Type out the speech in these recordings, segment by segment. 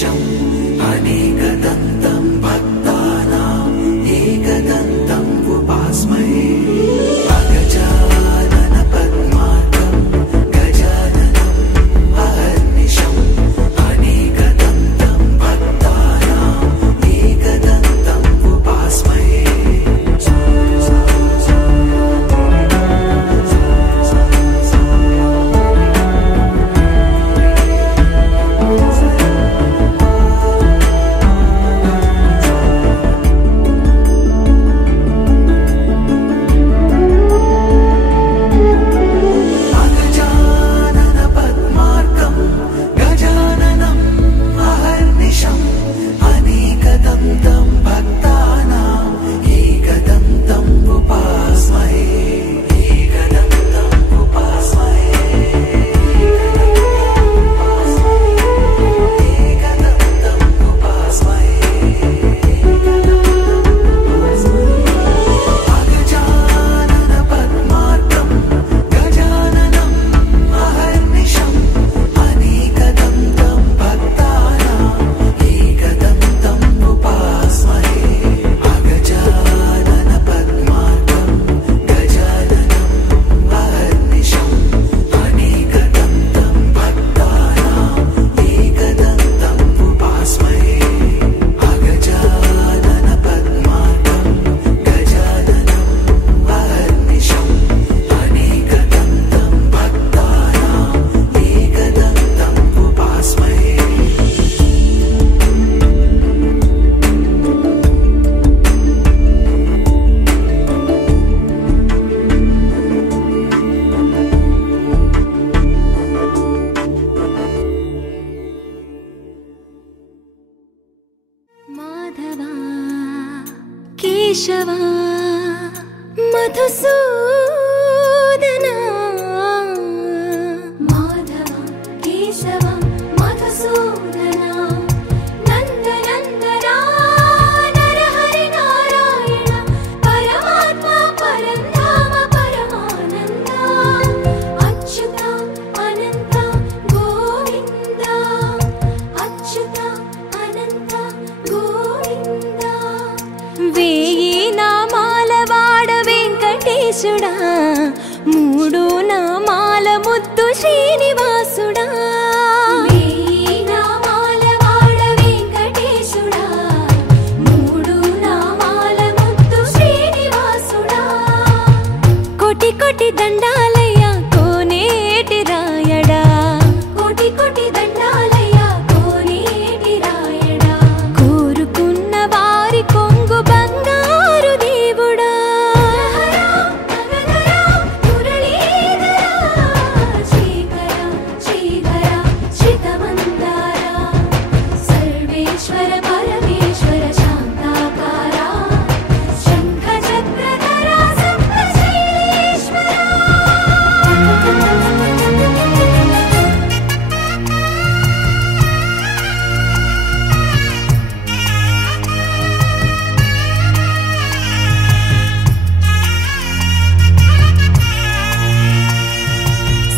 अहर्निशम् अनेकदन्तं भक्तानाम् एकदन्तम् उपास्महे अगजानन पद्मार्कं गजाननम् अहर्निशम् अनेकदन्तं भक्तानाम् एकदन्तम् उपास्महे केशवा मधुसूदना माधव केशव मधुसूदना नन्दनन्दना नरहरि नारायण परमात्मा परन्धाम परमानन्दा अच्युत अनन्त गोविन्द अच्युत अनन्त गोविन्द वेयी नामाల వాడ వెంకటేశుడా మూడు నామాల ముద్దు శ్రీనివాసుడా వేయీ నామాల వాడ వెంకటేశుడా మూడు నామాల ముద్దు శ్రీనివాసుడా కోటి కోటి దండాలయ్యా కోనేటి రాయడా కోటి కోటి దండాలయ్యా కోనేటి రాయడా కోరుకున్న వారి కొంగు బంగారు దేవుడా శ్రీకర శ్రీధర శ్రితమందార సర్వేశ్వర పరమేశ్వర శాంతాకార శంఖ చక్రధర సప్తశైలేశ్వర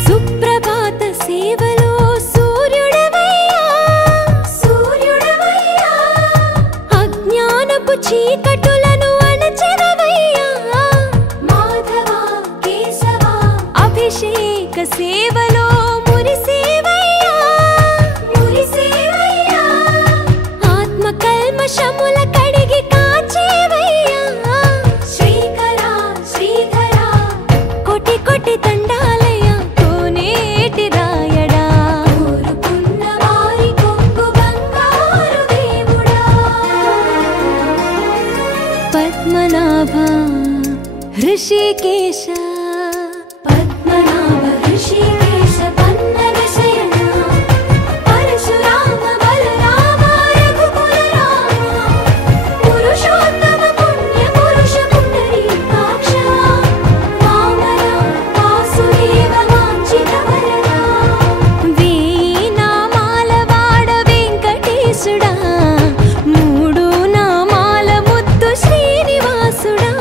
సుప్రభాత సేవలో సూర్యుడవయ్యా సూర్యుడవయ్యా అజ్ఞానపు చీకటులను అణచెదవయ్యా మాధవ కేశవ అభిషేక సేవలో మురిసేవయ్యా మురిసేవయ్యా ఆత్మ కల్మషముల కడిగి కాచేవయ్యా శ్రీకర శ్రీధర కోటి కోటి దండాలయ్యా కోనేటి రాయడా కోరుకున్న వారి కొంగు బంగారు దేవుడా పద్మనాభ హృషికేశ పద్మనాభ హృషికేశ పన్నగ శయన పరశురామ బలరామ రఘుకుల రామ పురుషోత్తమ పుణ్య పురుష పుండరీకాక్ష వామన వాసుదేవ వాంఛిత వరదా వేయి నామాల వాడ వెంకటేశుడా మూడు నామాల ముద్దు శ్రీనివాసుడా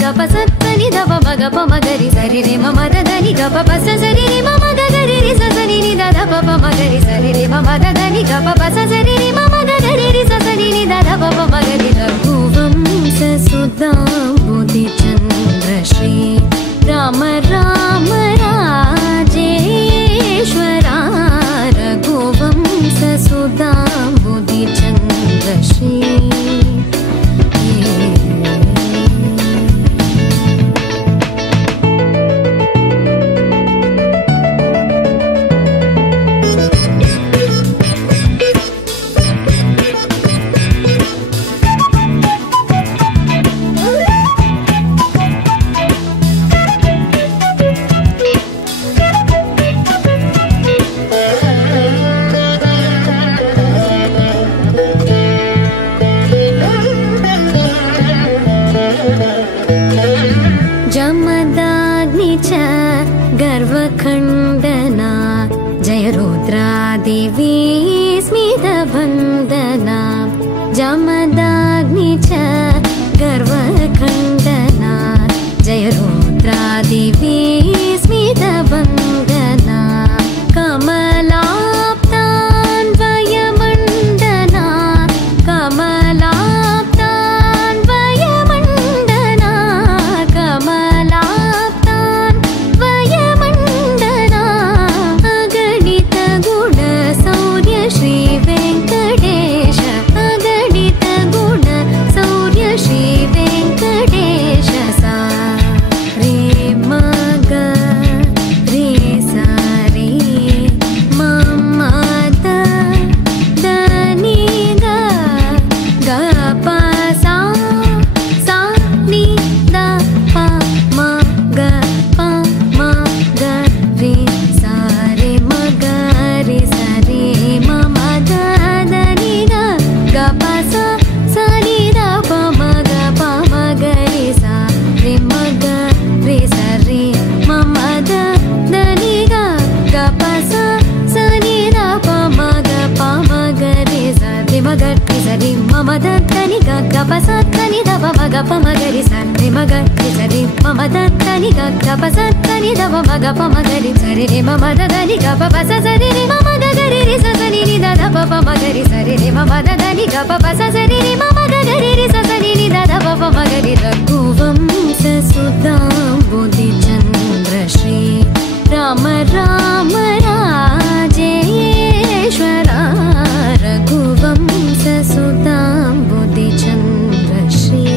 గ ప స త ని ద ప మ గ ప మ గ రి స రి రి మ మ ద ద ని గ ప ప స స రి రి మ మ గ గ రి రి స స ని ని ద ద ప ప మ గ రి స రి రి మ మ ద ద ని గ ప ప స స రి రి మ మ గ గ రి రి స స ని ని ద ద ప ప మ గ రి రఘువంశ సుధాంబుధి చంద్ర శ్రీ రామ రామ రాజేశ్వరా రఘువంశ సుధాంబుధి చంద్ర శ్రీ जमदाग्नि च गर्वखण्डना जय रुद्रादेवी स्मितवन्दना जमदाग्नि च गर्वखण्डना जय रुद्रादेवी स्मितवन्दना कमलाप्तान्वयमण्डना कमलाप्तान्वयमण्डना कमलाप्तान्वयमण्डना अगणित गुण सौर्य श्री वेङ्कटेश अगणित गुण सौर्य श्री वेङ्कटेश सा रे म ग रे सा रे म म द द नि ग ग प सा सा नि द प म ग प म ग रे सा रे म ग रे सा रे म म द द नि ग ग प सा सा नि द प म ग प म ग रे सा रे म ग रे सा रे म म द द नि ग ग प सा सा नि द प म ग प म ग रे सा रे म ग रे सा रे म म द द नि ग ग प सा द नि द प म ग प म ग रे सा रे म ग रे सा रे म म द द नि ग ग प सा द नि द प म ग प म ग रे सा रे रे म म द द नि ग प प सा सा रे रे म म ग ग रे रे सा सा नि नि द द प प म ग रे सा रे रे म म द द नि ग प प सा सा रे रे म म ग ग रे रे सा सा नि नि द द प प म ग रे रघुवंश सुधांबुधि चंद्र श्री राम राम राजेश्वरा रघुवंश सुधांबुधि चंद्र श्री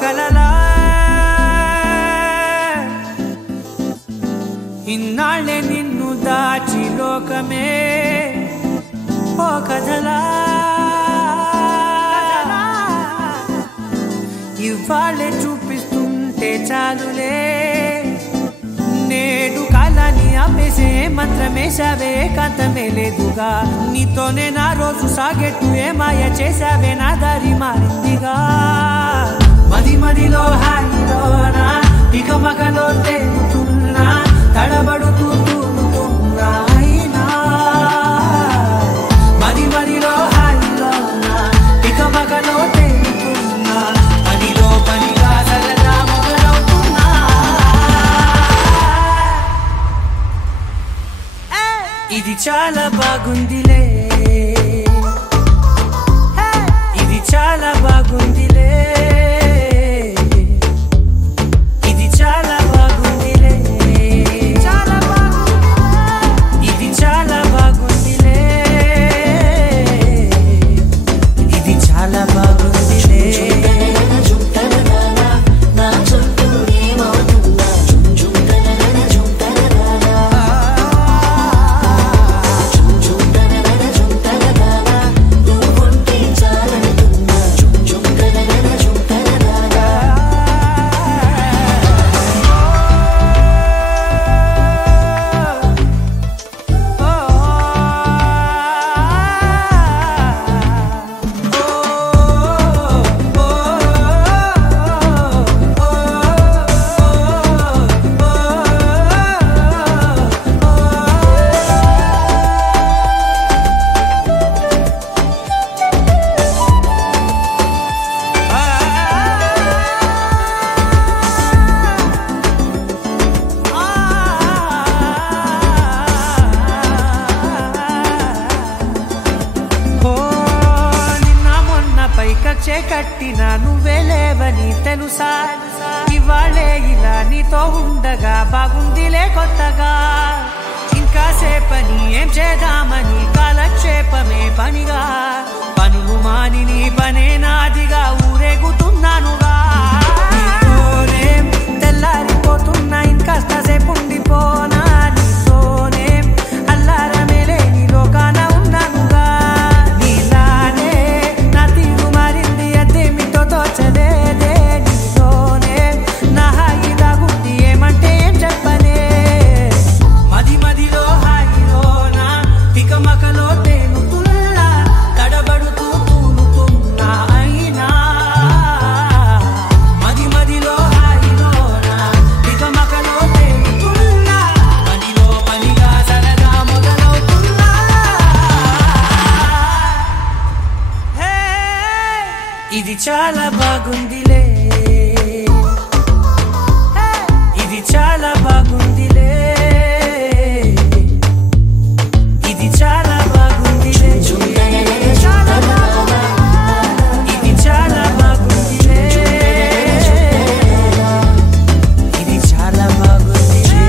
కలలా ఇన్నాళ్ళే నిన్ను దాచి లోకమే ఓ కథలా ఇవాళ్ళే చూపిస్తుంటే చాలులే నేడు కాలాన్ని ఆపేసే మంత్రమేశావే కాంతమే లేదుగా నీతోనే నా రోజు సాగెట్టు ఏ మాయ చేశావే నా దారి మారిందిగా మది మదిలో హాయిలోనా ఇక మగలో తేలుతున్నా తడబడుతూ తూలుతున్నా అయినా మది మదిలో హాయిలోనా ఇక మగలో తేలుతున్నా పనిలో పనిగా సరదా మొదలవుతున్నా ఇది చాలా బాగుందిలే ఇది చాలా బాగుందిలే ఇది చాలా బాగుందిలే చాలా బాగుంది ఇది చాలా బాగుందిలే ఇది చాలా బాగుందిలే కట్టినా నువ్వే లేవని తెలుసా ఇవాళే ఇలా నీతో ఉండగా బాగుందిలే కొత్తగా ఇంకా సేపని ఏం చేద్దామని కాలక్షేపమే పనిగా పనులు మాని నీ పనే నాదిగా ఊరేగుతున్నానుగా తెల్లారిపోతున్నా ఇంకాస్త సేపు ఉండిపోనా నీతోనే అల్లారమే లేని లోకాన ఉన్నానుగా నీలానే నా తీరు మారింది అదేమిటో తోచలేదే నీతోనే నా హాయి దాగుంది ఏమంటే ఏం చెప్పనే మది మదిలో హాయిలోనా తికమకలో తేలుతున్నా తడబడుతూ తూలుతున్నా అయినా మది మదిలో హాయిలోనా తికమకలో తేలుతున్నా పనిలో పనిగా సరదా మొదలవుతున్నా ఇది చాలా బాగుందిలే ఇది చాలా బాగుందిలే ఇది చాలా బాగుందిలే ఇది చాలా బాగుందిలే ఇది చాలా బాగుందిలే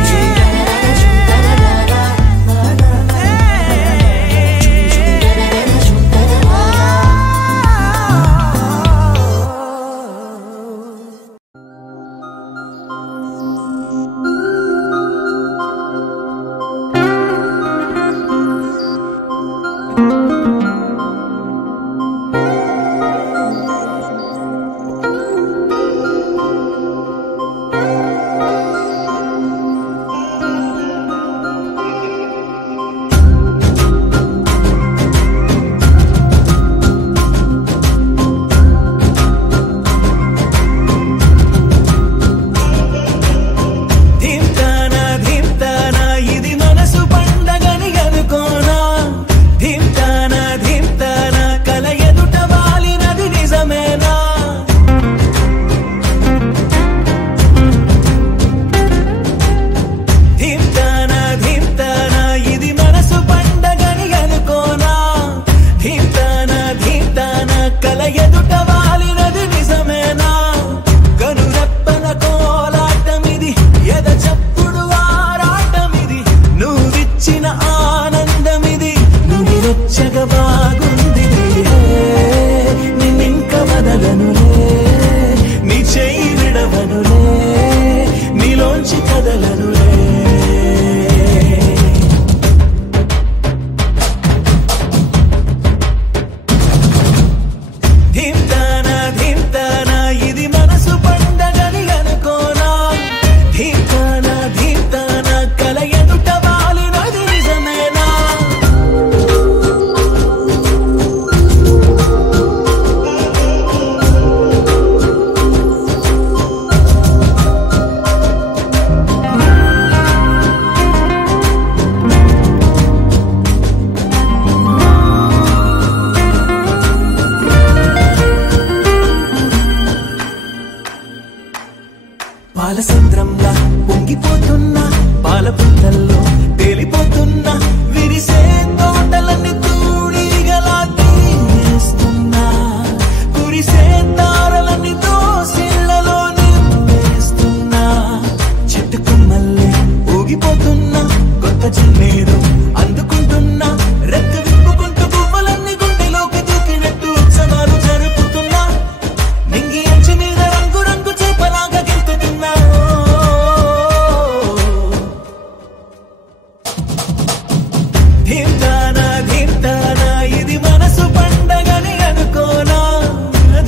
ధీమ్తానా ధీమ్తానా ఇది మనసు పండగని అనుకోనా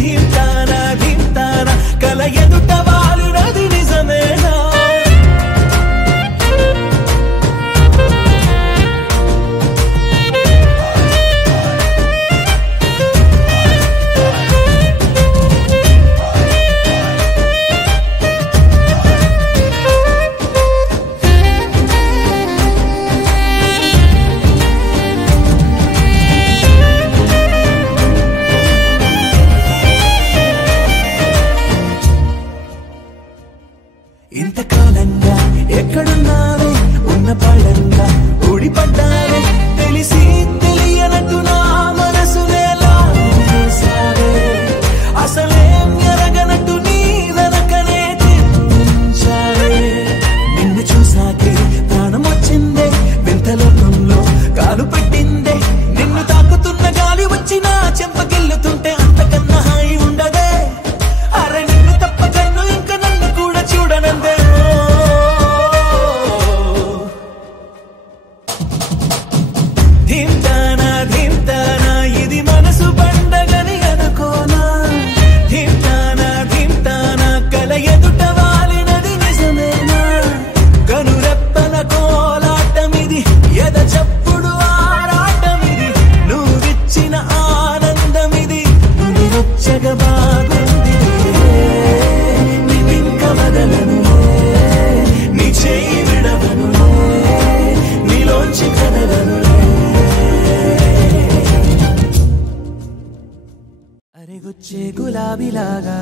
ధీమ్తానా ధీమ్తానా కల ఎదుట వాలినది నిజమేనా ఇంతకాలంగా ఎక్కడున్నావే ఉన్న పళ్ళంగా ఊడిపడ్డావే తెలిసి తెలియనట్టు నా మనసునే లాగేశావే అసలేం ఎరగనట్టు నీ వెనకనే తిప్పించావే నిన్ను చూసాకే ప్రాణం వచ్చిందే వింత లోకంలో కాలు పెట్టిందే నిన్ను తాకుతున్న గాలి వచ్చి నా చెంపకెళ్ళుతుంటే అంతకన్నా హాయి ఉండదే అరే నిన్ను తప్ప కన్ను ఇంకా నన్ను కూడా చూడనందే ధీమ్తానా ధీమ్తానా ఇది మనసు పండగని అనుకోనా ధీమ్తానా ధీమ్తానా కల ఎదుట వాలినది నిజమేనా కనురెప్పల కోలాటమిది ఎద చప్పుడు ఆరాటమిది నువ్విచ్చిన ఆనందమిది నిరుచ్చగా బాగుంది నీవింక వదలను నీ చేయి విడవను నీలోంచి కదలను అరెగుచ్చే గులాబీలాగా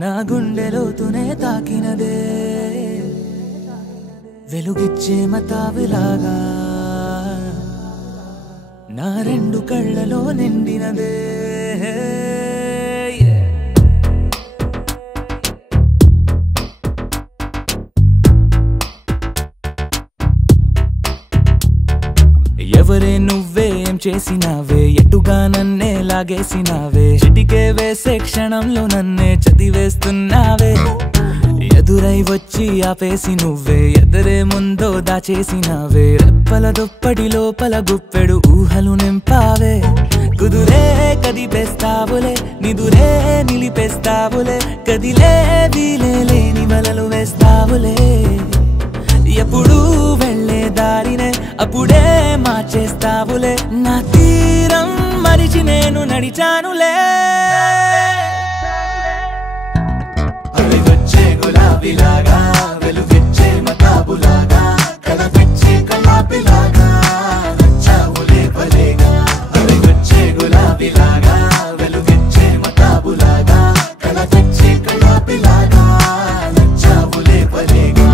నా గుండెలోతునే తాకినదే వెలుగిచ్చే మతాబిలాగా నా రెండు కళ్ళలో నిండినదే ఎవరే నువ్వేం చేసినావే ఎటుగా నన్నే లాగేసినావే చిటికే వేసే క్షణంలో నన్నే చదివేస్తున్నావే ఎదురై వచ్చి ఆపేసి నువ్వే ఎదురే ముందో దాచేసినావే రెప్పల దుప్పటి లోపల గుప్పెడు ఊహలు నింపావే కుదురే కదిపేస్తావులే నిదురే నిలిపేస్తావులే కదిలే వీలే లేని వలలు వేస్తావులే ఎప్పుడు వెళ్ళే దారినే అప్పుడే మార్చేస్తావులే నా తీరం మరిచి నేను నడిచానులే అలిగొచ్చే గులాబీలాగా వెలుగిచ్చే మతాబులాగా కలపిచ్చే కలాపిలాగా నచ్చావులే భలేగా అలిగొచ్చే గులాబీలాగా వెలుగిచ్చే మతాబులాగా కలపిచ్చే కలాపిలాగా నచ్చావులే భలేగా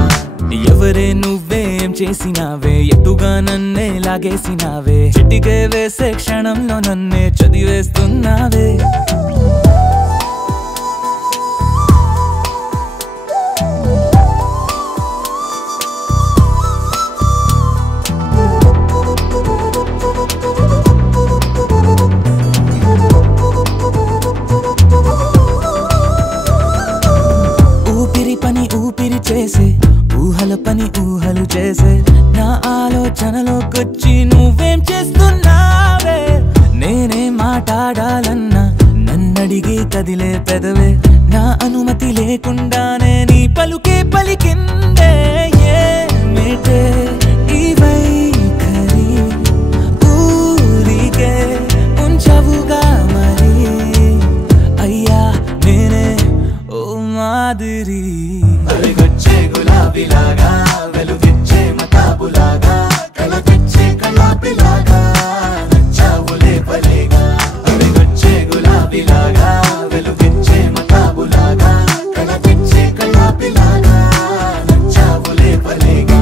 ఎవరే నువ్వేం చేసినావే ఎటుగా నన్నే లాగేసినావే చిటికే వేసే క్షణంలో నన్నే చదివేస్తున్నావే ఊపిరి పని ఊపిరి చేసే ఊహల పని ఊహలు చేసే నా ఆలోచనలోకొచ్చి నువ్వేం చేస్తున్నావే నేనే మాట్లాడాలన్నా నన్నడిగి కదిలే పెదవే నా అనుమతి లేకుండానే నీ పలుకే పలికిందే ఏమిటే ఈ వైఖరి ఊరికే ఉంచవుగా మరి అయ్యా నేనే ఓ మాదిరి అలిగొచ్చే గులాబీలాగా వెలుగిచ్చే మతాబులాగా కలపిచ్చే కలాపిలాగా నచ్చావులే భలేగా అలిగొచ్చే గులాబీలాగా వెలుగిచ్చే మతాబులాగా కలపిచ్చే కలాపిలాగా నచ్చావులే భలేగా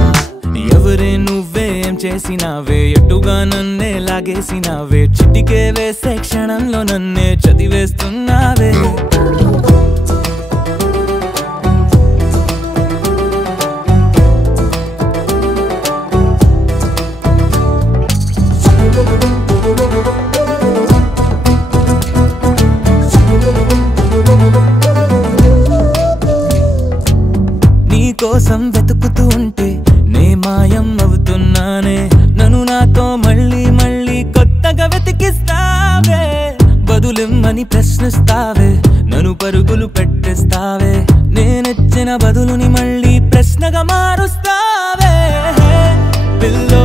ఎవరే నువ్వేం చేసినావే ఎటుగా నన్నే లాగేసినావే చిటికే వేసే క్షణంలో నన్నే చదివేస్తున్నావే కోసం వెతుకుతూ ఉంటే నే మాయం అవుతున్నా మార్చేస్తావే నన్ను పరుగులు పెట్టేస్తావే నేనిచ్చిన బదులుని మళ్ళీ ప్రశ్నగా మారుస్తావే పిల్లో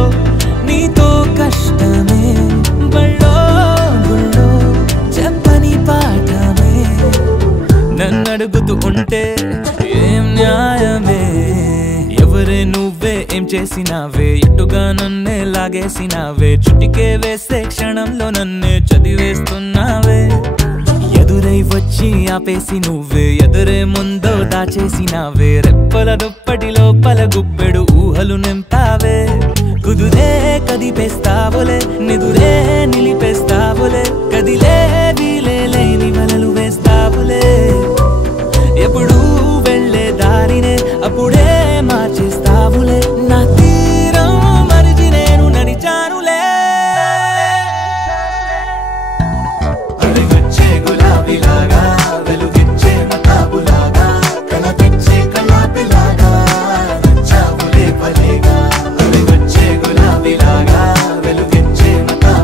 నీతో కష్టమే బళ్ళో గుళ్ళో చెప్పని పాఠమే నన్ను అడుగుతూ ఉంటే ఏం న్యాయమే ఎవరే నువ్వే ఏం చేసినావే ఎటుగా నన్నే లాగేసినావే చుటికే వేసే క్షణంలో నన్నే చదివేస్తున్నావే ఎదురై వచ్చి ఆపేసి నువ్వే ఎదురే ముందో దాచేసినావే రెప్పల దుప్పటి లోపల గుప్పెడు ఊహలు నింపావే కుదురే కదిపేస్తావులే నిదురే నిలిపేస్తావులే కదిలే వీలే లేని వలలు వేస్తావులే ఎప్పుడు వెళ్ళే దారినే అప్పుడే మార్చేస్తావులే నా తీరం మరిచి నేను నడిచానులే అలిగొచ్చే గులాబీలాగా వెలుగిచ్చే మతాబులాగా కళ తెచ్చే కళాపిలాగా నచ్చావులే భలేగా అలిగొచ్చే గులాబీలాగా వెలుగిచ్చే మతాబులాగా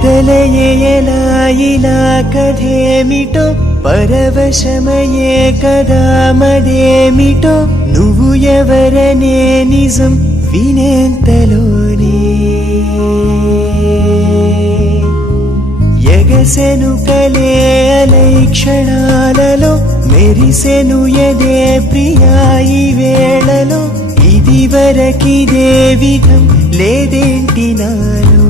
మొదలయ్యేలా ఇలా కథేమిటో పరవశమయే కదా మదేమిటో నువ్వు ఎవరనే నిజం వినేంతలోనే ఎగసెను కలే అలై క్షణాలలో మెరిసెను ఎదే ప్రియా ఈ వేళలో ఇది వరకిదే విధం లేదేంటి నాలో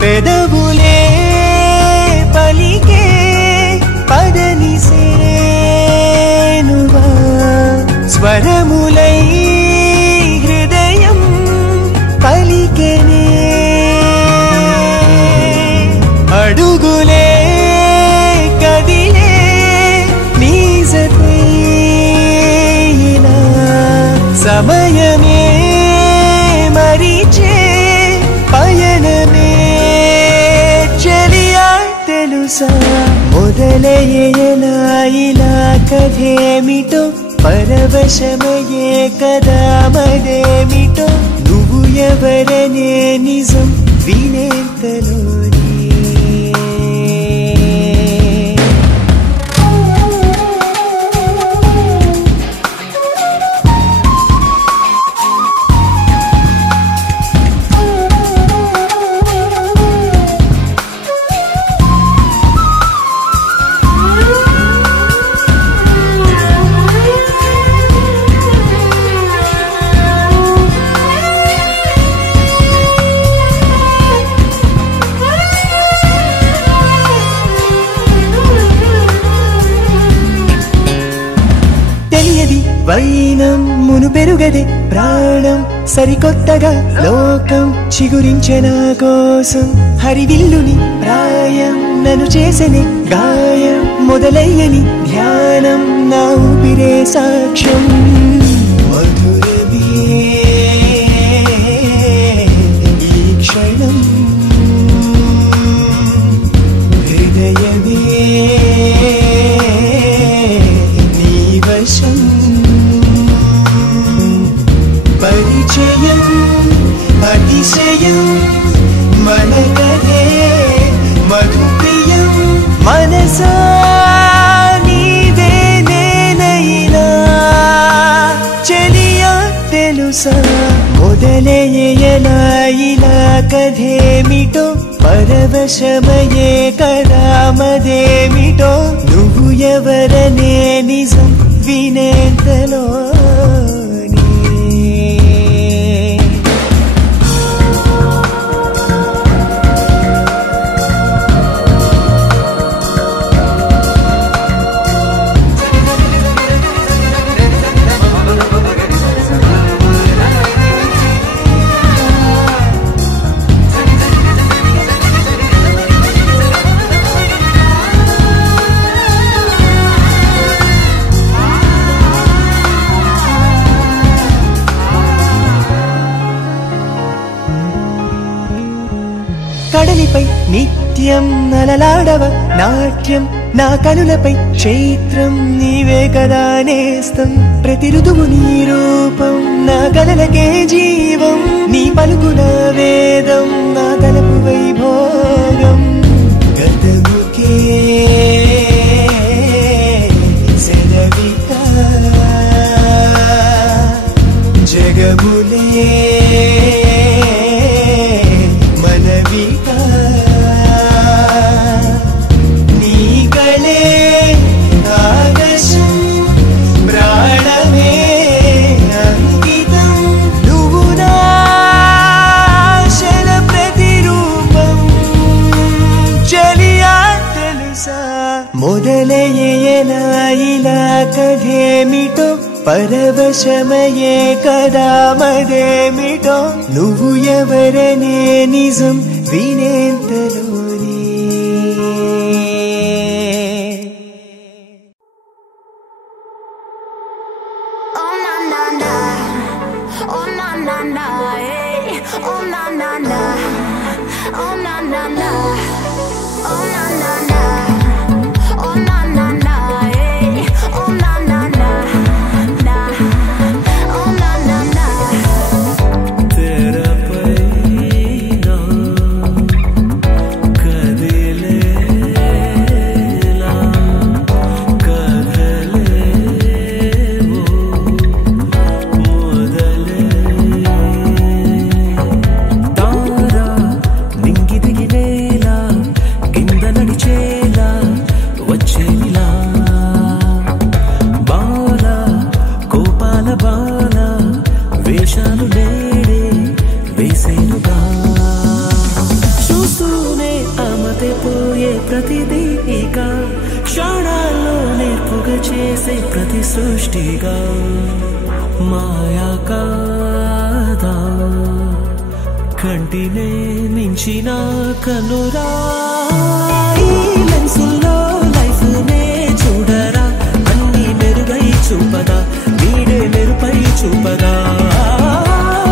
పెదవులే పలికే పదనిసేనువా స్వరములై హృదయం పలికెనే అడుగులే కదిలే నీజతే ఇలా సమయమే మరిచే పయనమే చలియా తెలుసా మొదలయ్యేలా ఇలా కథేమిటో పరవశమయే కదా మదేమిటో నువ్వు ఎవరనే నిజం వినేంతలోనే వైనం మును పెరుగదే ప్రాణం సరికొత్తగా లోకం చిగురించే నా కోసం హరివిల్లుని ప్రాయం నన్ను చేసెని గాయం మొదలయ్యని ధ్యానం నా ఊపిరే సాక్ష్యం మధురమే ఈ క్షణం హృదయమే నీ వశం పరిచయం అతిశయం మన కథే మధుప్రియం మనసా నీదే నేనైనా చెలియా తెలుసా మొదలయ్యేలా ఇలా కథేమిటో పరవశమయే కదా మదేమిటో నువ్వు ఎవరనే నిజం వినేంతలో కడలిపై నిత్యం నలలాడవ నాట్యం నా కనులపై చైత్రం నీవే కదా నేస్తం ప్రతి ఋతువు నీ రూపం నా కలలకే జీవం నీ పలుకుల వేదం నా తలపు వైభోగం గతముకే సెలవిక జగములే మొదలయ్యేలా ఇలా కథేమిటో పరవశమయే కదా మదేమిటో నువ్వు ఎవరనే నిజం వినేంతలోనే తెరపై చేసే ప్రతి సృష్టిగా మాయా కాదా కంటినే మించిన కనురా లెన్సుల్లో లైఫ్ నే చూడరా అన్ని మెరుగై చూపదా వీడే మెరుపై చూపదా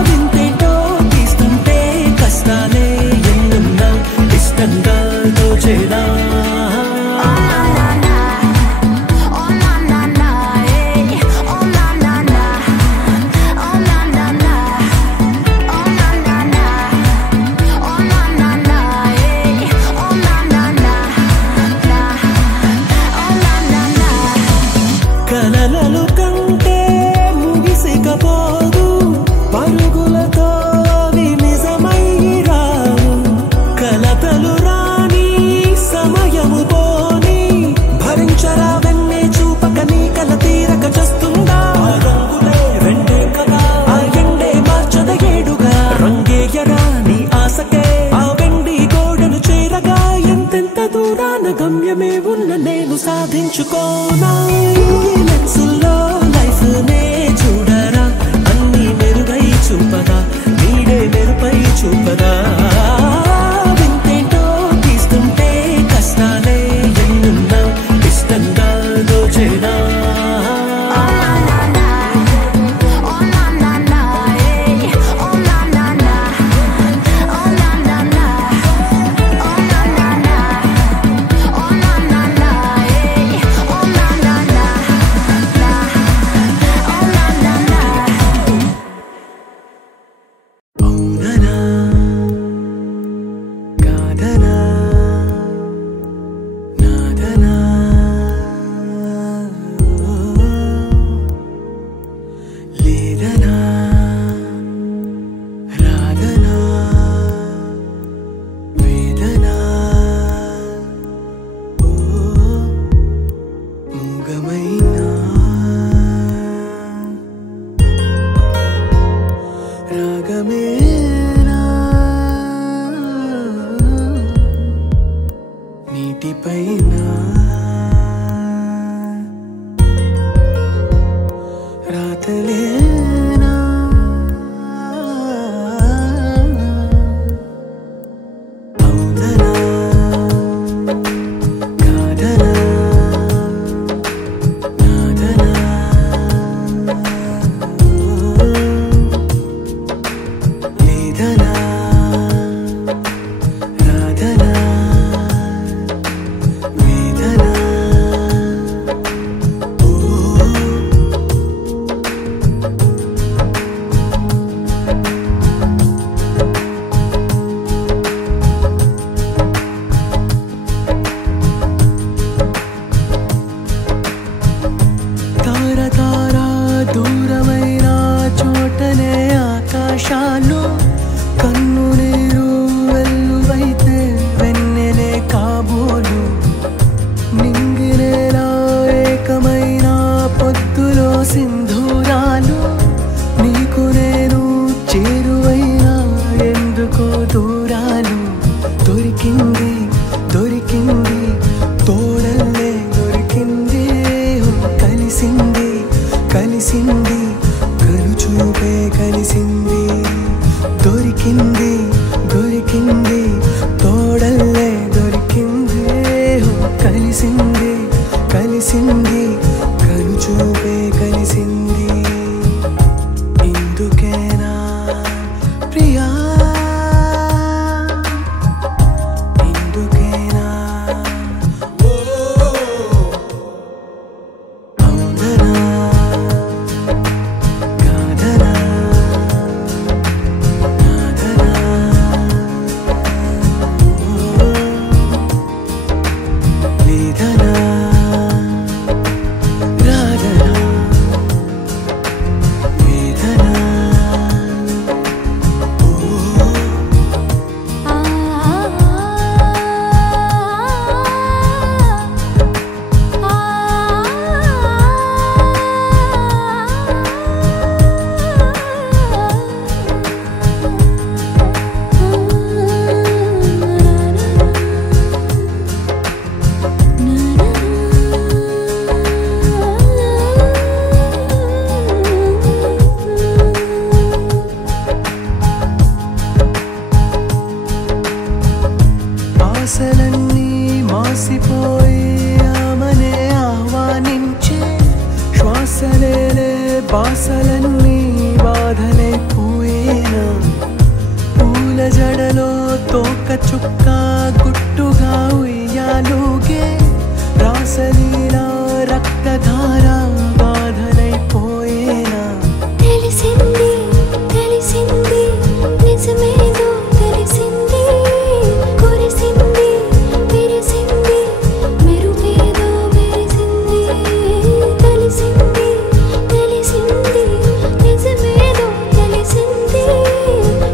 వింతేటో తీస్తుంటే కష్టాలే ఎన్నున్నా ఇష్టంగా దోచేదా కలలలు కంటే ముగిసికపోదు పరుగులతో అవి నిజమై రావు కలతలు రాని సమయము పోని భరించరా వెన్నే చూపక నీ కల తీరక చేస్తుందా రంగులే రెండే కదా ఆ ఎండే మార్చద ఏడుగా రంగేయరా నీ ఆశకే ఆ వెండి గోడను చేరగా ఎంతెంత దూరాన గమ్యమే ఉన్న నేను సాధించుకోనా లెన్సుల్లో లైఫ్ నే చూడరా అన్ని మెరుగై చూపదా నీడే మెరుపై చూపదా వింతేటో తీస్తుంటే కష్టాలే ఎన్నున్నా ఇష్టంగా దోచేదా బాసలన్నీ బాధలైపోయేనా పూల జడలో తోక చుక్క గుట్టుగా ఉయ్యాలుగే రాసలీలా రక్తధార బాధలైపోయేనా తెలిసింది తెలిసింది నిజమేదో తెలిసింది కురిసింది విరిసింది మెరుపేదో మెరిసింది తెలిసింది తెలిసింది నిజమేదో తెలిసింది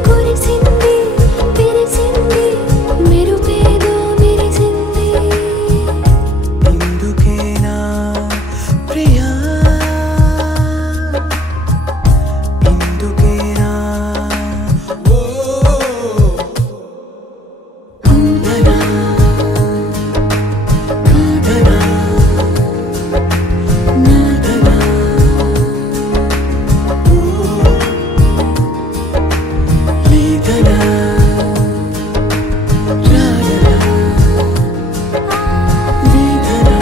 కురిసింది విరిసింది మెరుపేదో మెరిసింది ఇందుకేనా ప్రియా ఇందుకేనా ఉందనా కాదనా నాదనా లేదనా రాదనా వేదనా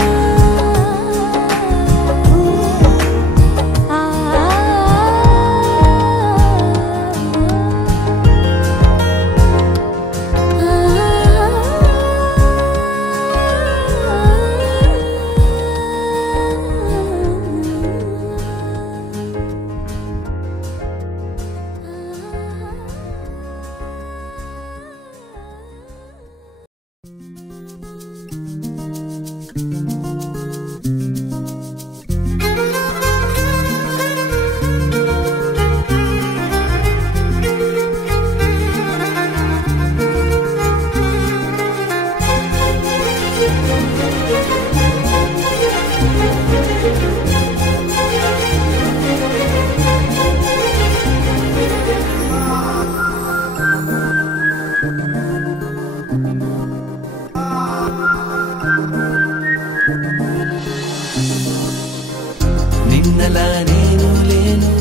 నిన్నలా నేను లేను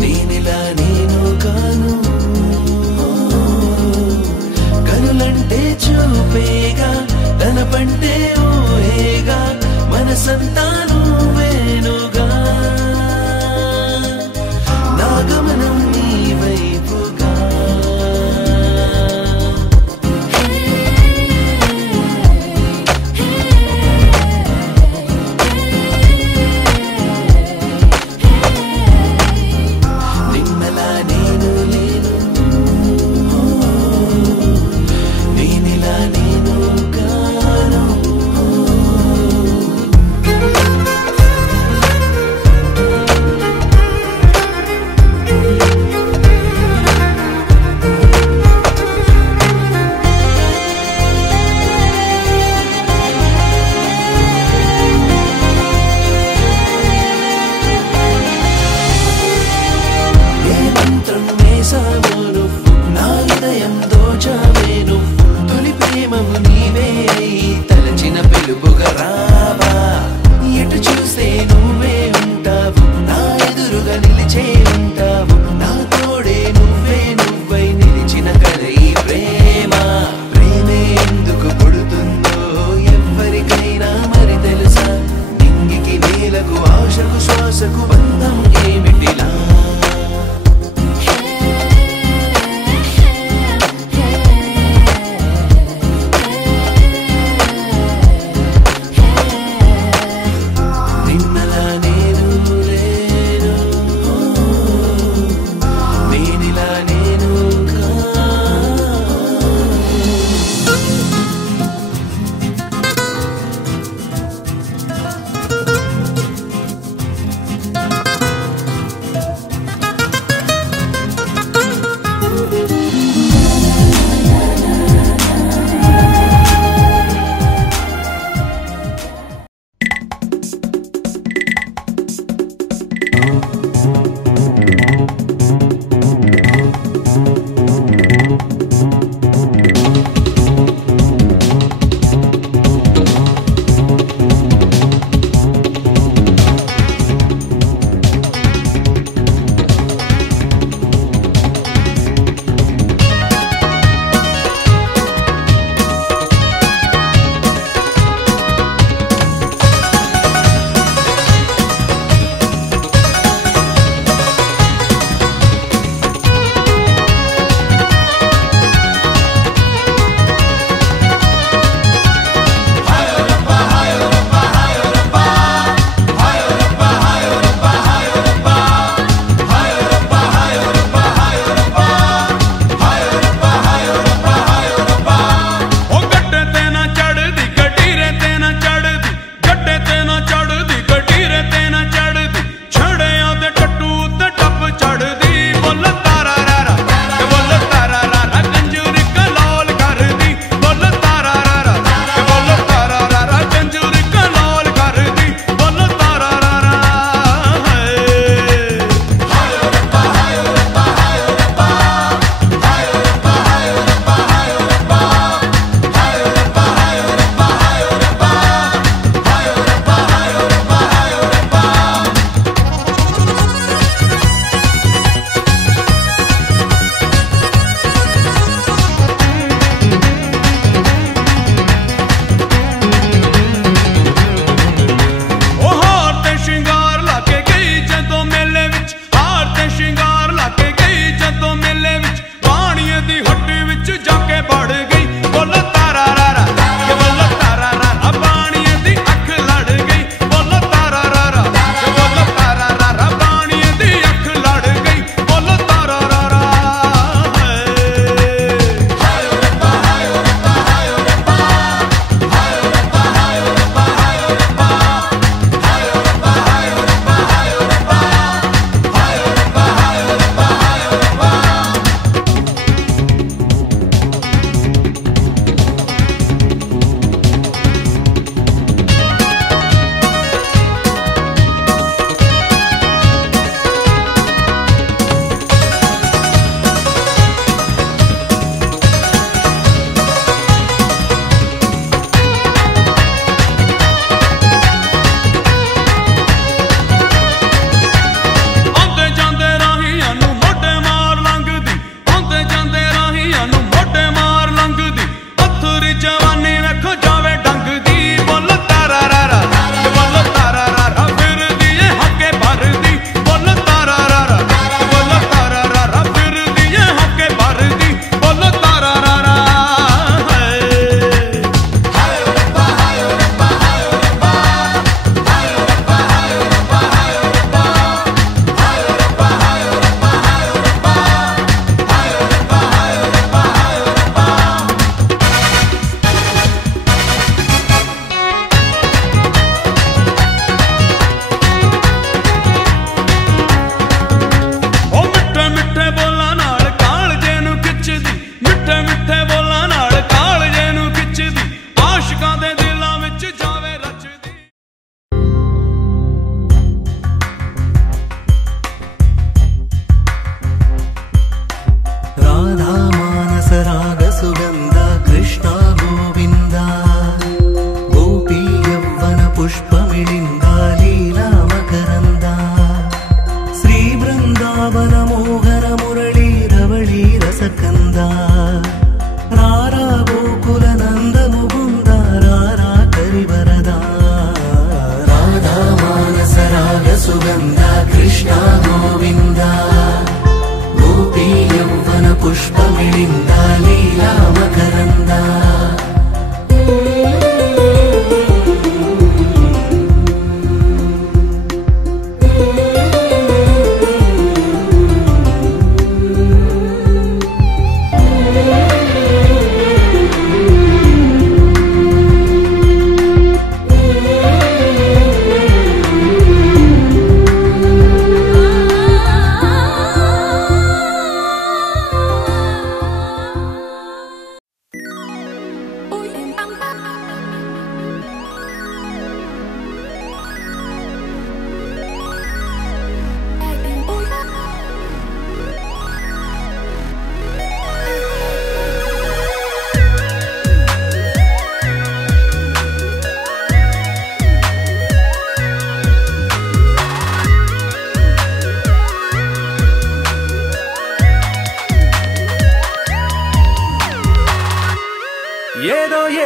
నేనిలా నేను కాను కనులంటే చూపేగా తలపంటే ఊహేగా మనసంతా నువ్వేనుగా నా గమనం నీ వైపుగా నిన్నలా నేను లేను నేనిలా నేను కాను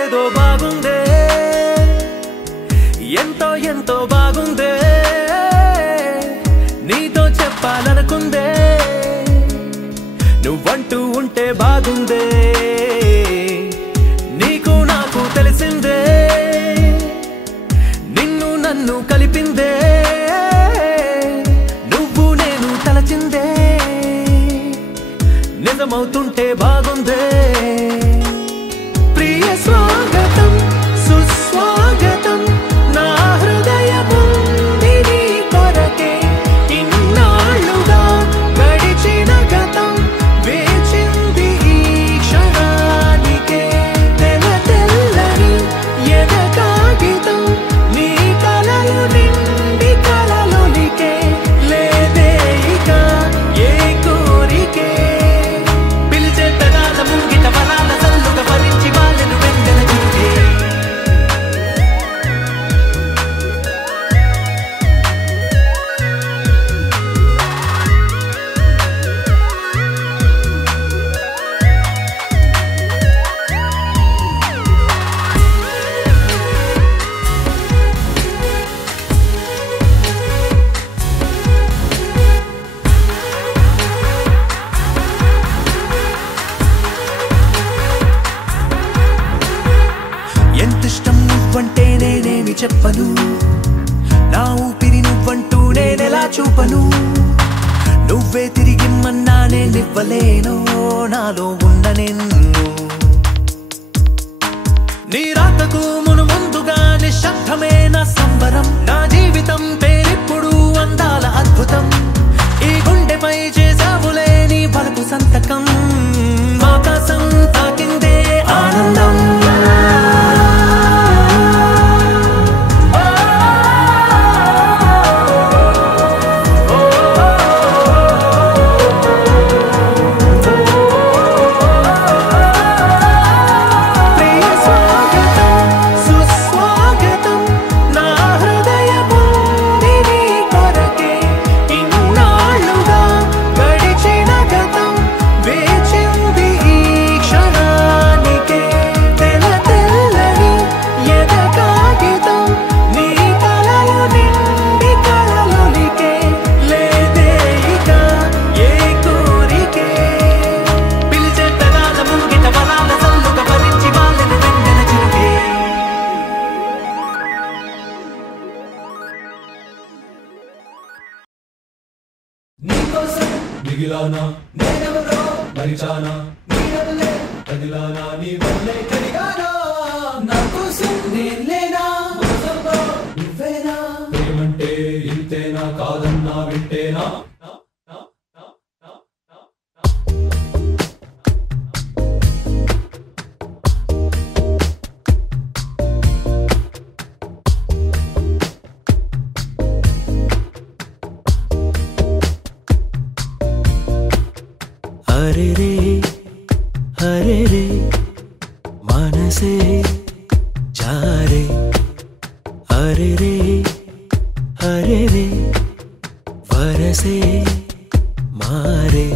ఏదో బాగుందే ఎంతో ఎంతో బాగుందే నీతో చెప్పాలనుకుందే నువ్వంటూ ఉంటే బాగుందే నీకు నాకు తెలిసిందే నిన్ను నన్ను కలిపిందే నువ్వు నేను తలచిందే నిజమవుతుంటే బాగుందే ప్రియ స్వాగతం సుస్వాగతం నా హృదయముంది నీ కొరకే ఇన్నాళ్ళుగా గడిచిన గతం వేచింది ఈ క్షణానికే తెల్ల తెల్లని ఎద కాగితం నీ కలలు నిండి కలలొలికే లేదే ఇక ఏ కోరికే పిలిచే పెదాల ముంగిట వరాల సల్లుగా భరించి వాళ్ళను వెంటనే చురుకే ఎంతిష్టం నువ్వంటే నేనేమి చెప్పను నా ఊపిరి నువ్వంటూ నేనెలా చూపను నువ్వే తిరిగిమ్మన్నా నేనివ్వలేను నాలో ఉన్న నిన్ను నీ రాకకు ముందుగా నిశ్శబ్దమే నా సంబరం నా జీవితం పేరిప్పుడు అందాల అద్భుతం ఈ గుండెపై చేసావులే నీ వలపు సంతకం ఆకాశం తాకిందే ఆనందం మిగిలానా నేనెవరో మరిచానా నీ వల్లే కదిలానా నీ వల్లే కడిగానా నా కోసం నేను లేనా మోసంలో నువ్వేనా ప్రేమంటే ఇంతేనా కాదన్నా వింటేనా हरे रे मनसे जा रे हरे रे वरसे मारे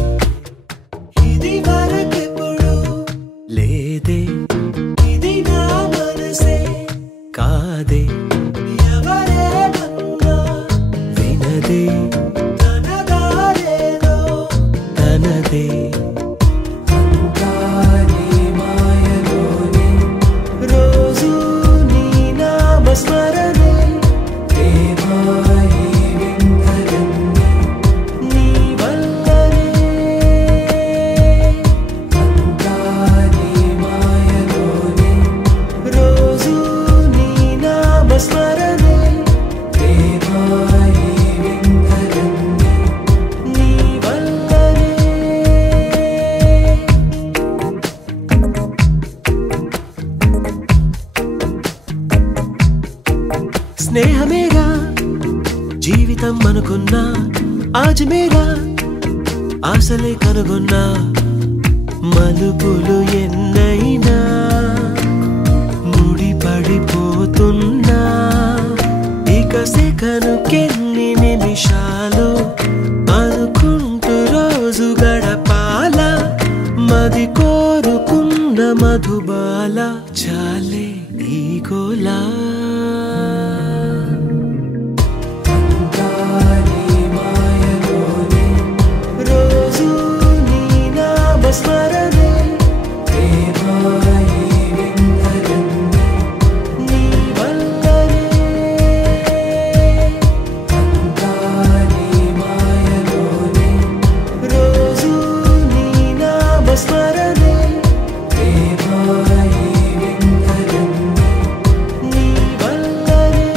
इदी वरकेपुडु लेदे इदी ना मनसे कादे एवरे बन्ना विनदे तनदारेनो तनदे స్మరణే దేవాయి విందరన్ని నీ వల్లనే అంతాని మాయలోనే రోజు నీ నామ స్మరణే దేవాయి విందరన్ని నీ వల్లనే స్నేహమేగా జీవితం అనుకున్నా ఆజ్ మేరా ఆశలే కనుగొన్నా మలుపులు ఎన్నైనా ముడిపడిపోతున్నా ఇక సెకనుకెన్ని నిమిషాలు అనుకుంటూ రోజు గడపాల మది కోరుకున్న మధుబాల చాలే ఈ గోలా రోజు నీ నామస్మరణే నీ వల్లనే రోజు నీ నామస్మరణే నీ వల్లనే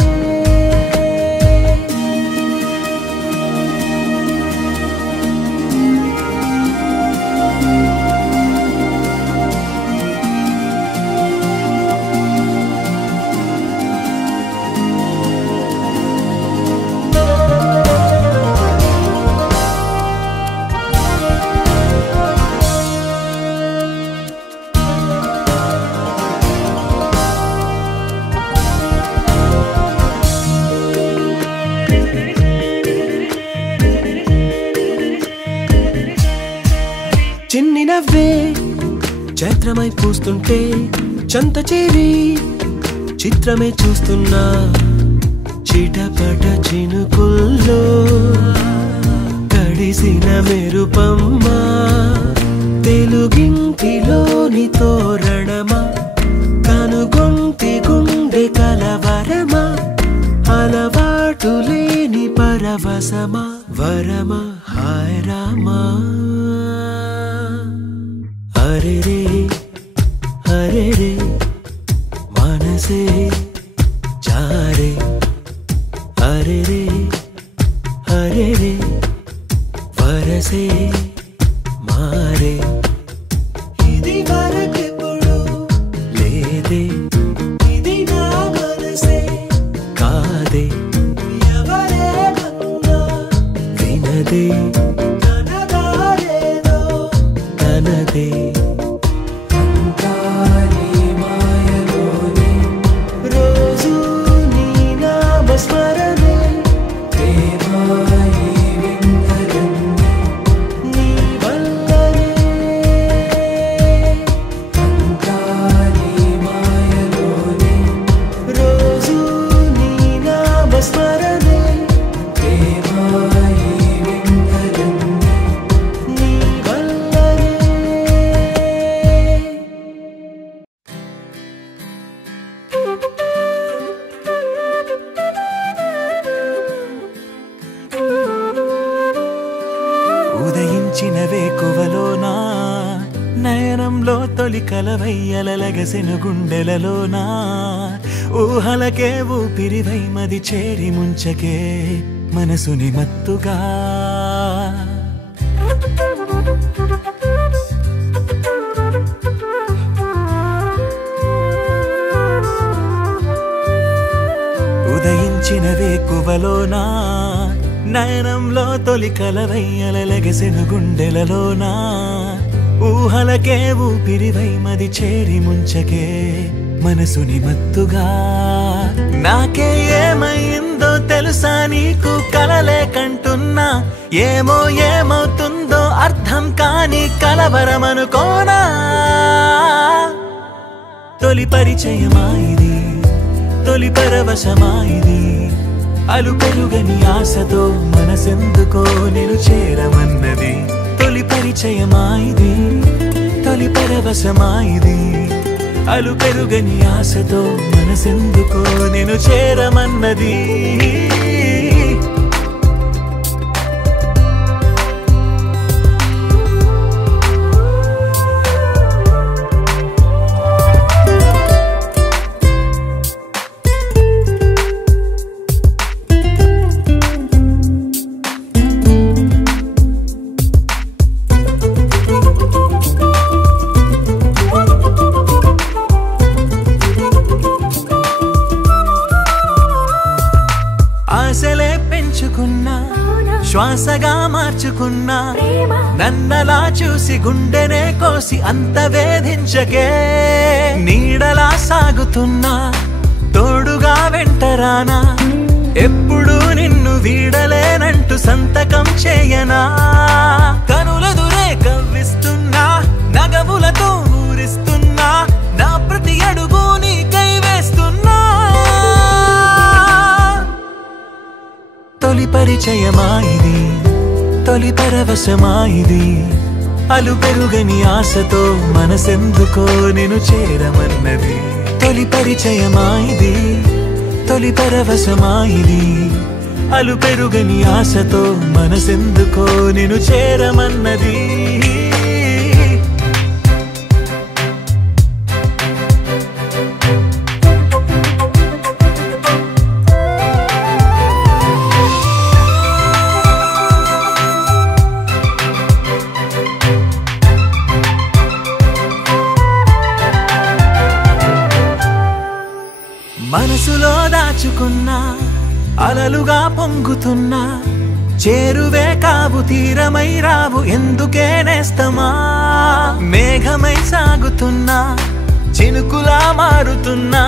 చిన్ని నవ్వే చైత్రమై పూస్తుంటే చంత చేరి చిత్రమే చూస్తున్నా చిటపట చినుకుల్లో తడిసిన మెరుపమ్మ తెలుగింటిలోని తోరణమా కనుగొంటి గుండె కలవరమా అలవాటు లేని పరవశమా వరమా హాయ్ రామా హరే రే హరే రే మనసే చారే హరే రే హరే రే వరసే మారే ఇది వరకెప్పుడు లేదే ఇది నా మనసే కాదే ఎవరేమన్నా వినదే తనదారేదో తనదే రోజు నీ నామస్మరణే నీ వల్లనే రోజు నీ నామస్మరణే నీ వల్లనే ఉదయించిన వేకువలోనా నయనంలో తొలి కలవయ్యలగసెను గుండెలలోనా ఊహలకే ఊపిరివై మది చేరి ముంచకే మనసుని మత్తుగా ఉదయించిన వేకువలోనా నయనంలో తొలి కలవయ్యలగసెను గుండెలలోనా ఊహలకే ఊపిరివై మది చేరి ముంచకే మనసుని మత్తుగా నాకే ఏమైందో తెలుసా నీకు కలలే కంటున్నా ఏమో ఏమవుతుందో అర్థం కాని కలవరమనుకోనా తొలి పరిచయమా ఇది తొలి పరవశమా ఇది అలు పెరుగని ఆశతో మనసెందుకో నేను చేరమన్నది తొలి పరిచయమా ఇది తొలి పరవశమా ఇది అలు పెరుగని ఆశతో మనసెందుకో నేను చేరమన్నది ఆశలే పెంచుకున్నా శ్వాసగా మార్చుకున్నా నన్నలా చూసి గుండెనే కోసి అంత వేధించకే నీడలా సాగుతున్నా తోడుగా వెంటరానా ఎప్పుడు నిన్ను వీడలేనంటూ సంతకం చేయనా కనులదురే కవ్విస్తున్నా నగవులతో ఊరిస్తున్నా పరిచయమా ఇది, తొలి పరవశమా ఇది, అలు పెరుగని ఆశతో మనసెందుకో నిన్ను చేరమన్నది. తొలి పరిచయమా ఇది, తొలి పరవశమా ఇది, అలు పెరుగని ఆశతో మనసెందుకో నిన్ను చేరమన్నది. మనసులో దాచుకున్నా అలలుగా పొంగుతున్నా చేరువే కావు తీరమై రావు ఎందుకే నేస్తమా. మేఘమై సాగుతున్నా చినుకులా మారుతున్నా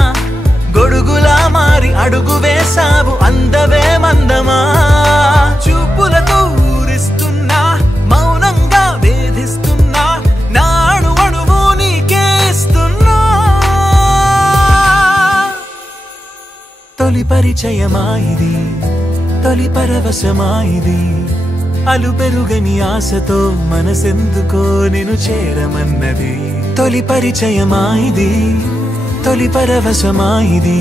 గొడుగులా మారి అడుగు వేసావు అందవే మందమా. చూపులతో ఊరిస్తున్నా మౌనంగా వేధిస్తున్నా నాడు అడుగు నీకే ఇస్తున్నా. తొలి పరిచయమా ఇది, తొలి పరవశమా ఇది, అలు పెరుగని ఆశతో మనసెందుకో నిన్ను చేరమన్నది. తొలి పరిచయమా ఇది, తొలి పరవశమా ఇది,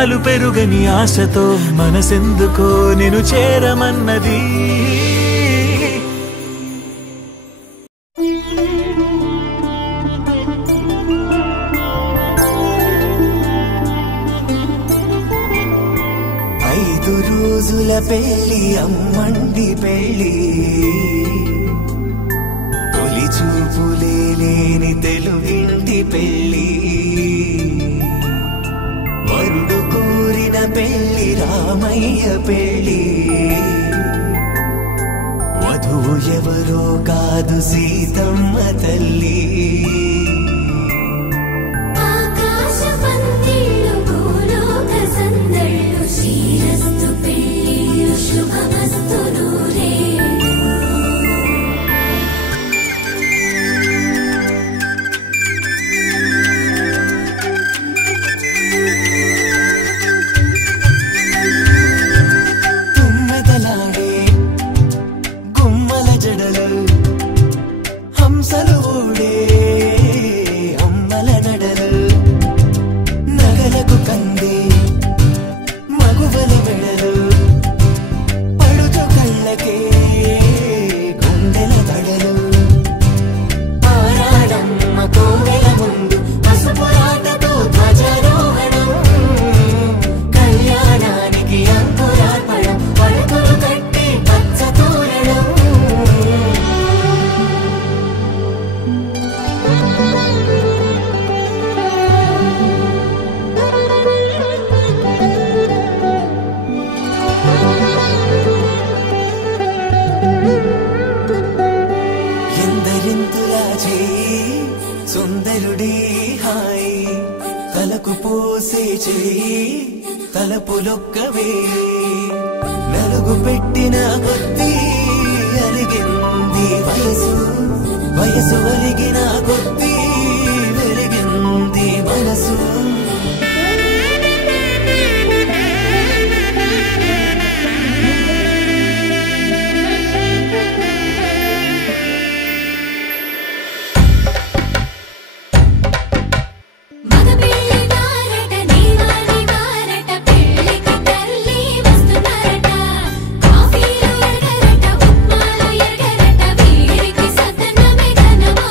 అలు పెరుగని ఆశతో మనసెందుకో నిన్ను చేరమన్నది. రోజుల పెళ్ళి అమ్మండి పెళ్ళి, తొలి చూపులే లేని తెలుగింటి పెళ్ళి, వరుడు కోరిన పెళ్ళి రామయ్య పెళ్ళి, వధువు ఎవరో కాదు సీతమ్మ తల్లి. సుందరుడి హాయ్ తలకు పోసే చెయ్యి తలపులొక్కవే, నలుగు పెట్టిన కొద్దీ అలిగింది వయసు, వయసు అలిగిన కొద్దీ వెలిగింది మనసు. కాఫీలు ఎరగరట ఉప్మాలు ఎరగరట వీరికి సదనమే ఘనమా.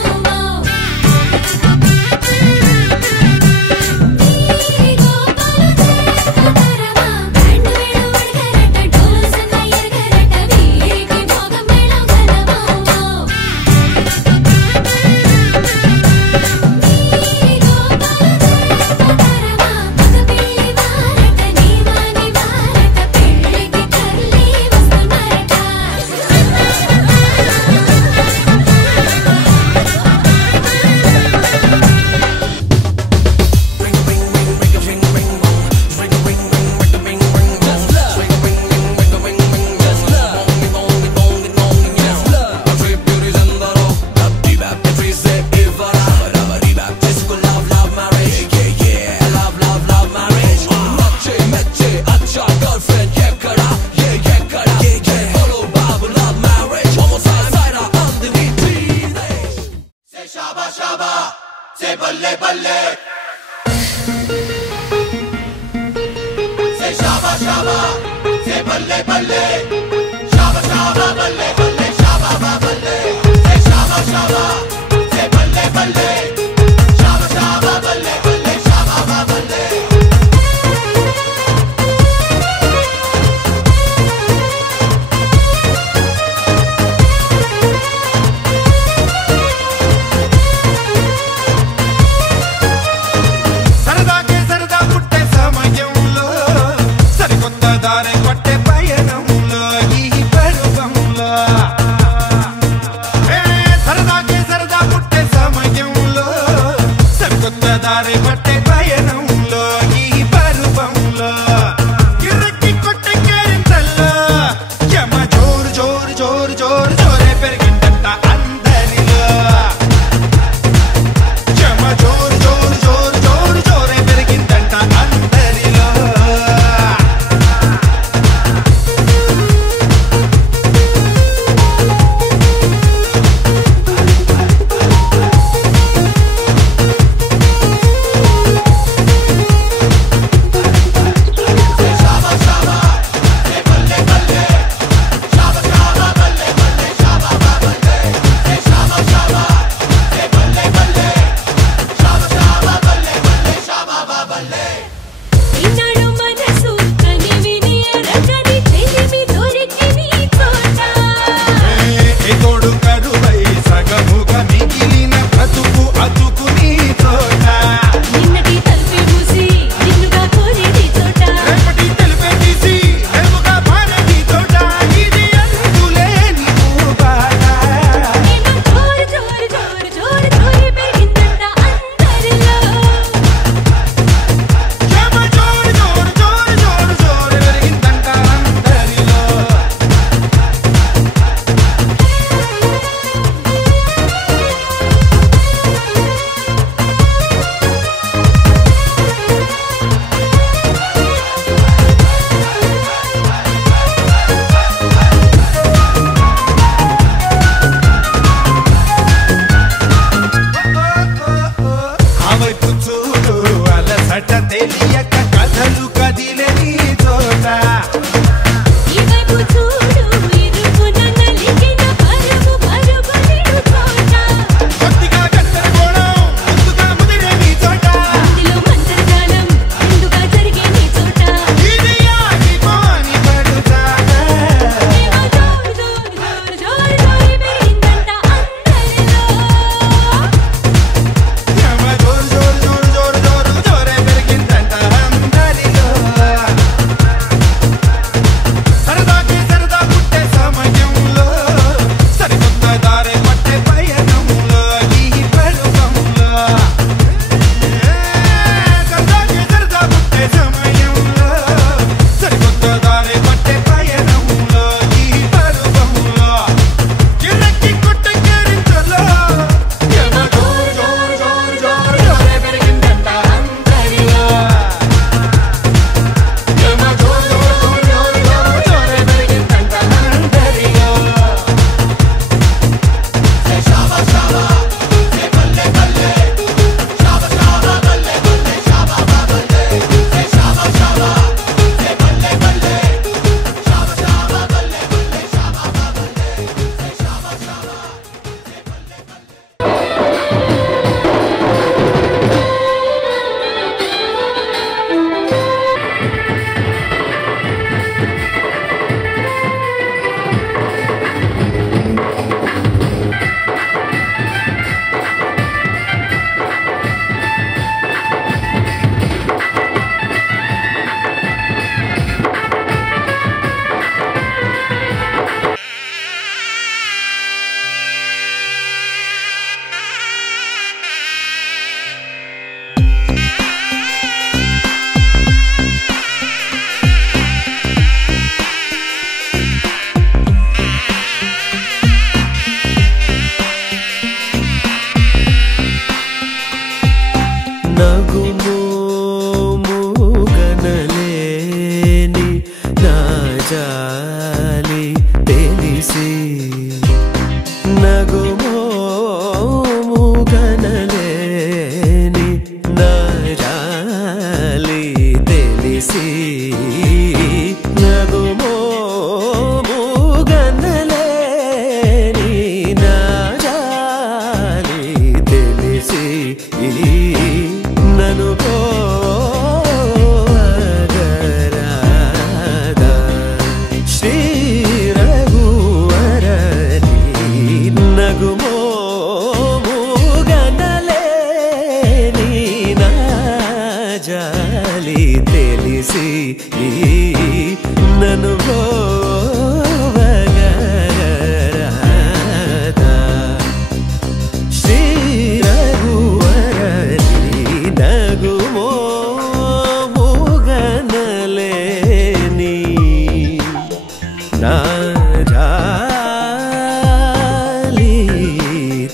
बल्ले बल्ले से शाबा शाबा से बल्ले बल्ले शाबा शाबा बल्ले बल्ले शाबा बल्ले से शाबा शाबा से बल्ले बल्ले शाबा शाबा बल्ले बल्ले शाबा बल्ले నన్ను గోవగరాదా శ్రీ రఘువరని నగుమో ముగనలేని నా జాలి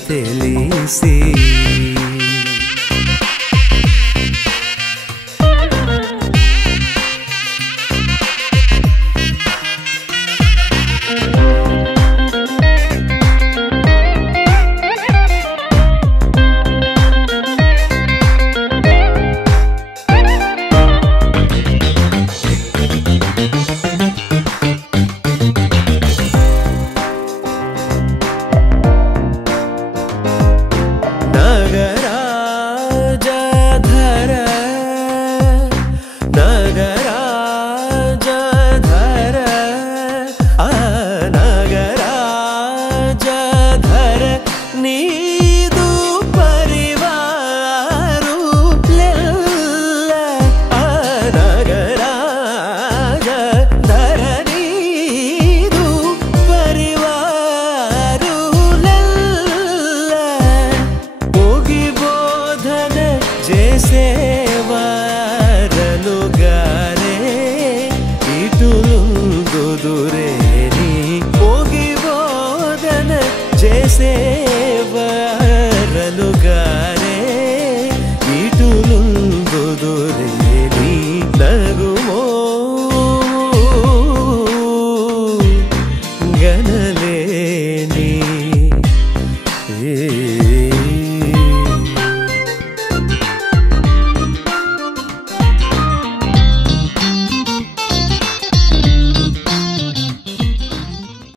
తెలిసి సేవారనుగారే ఇటులుందుదురే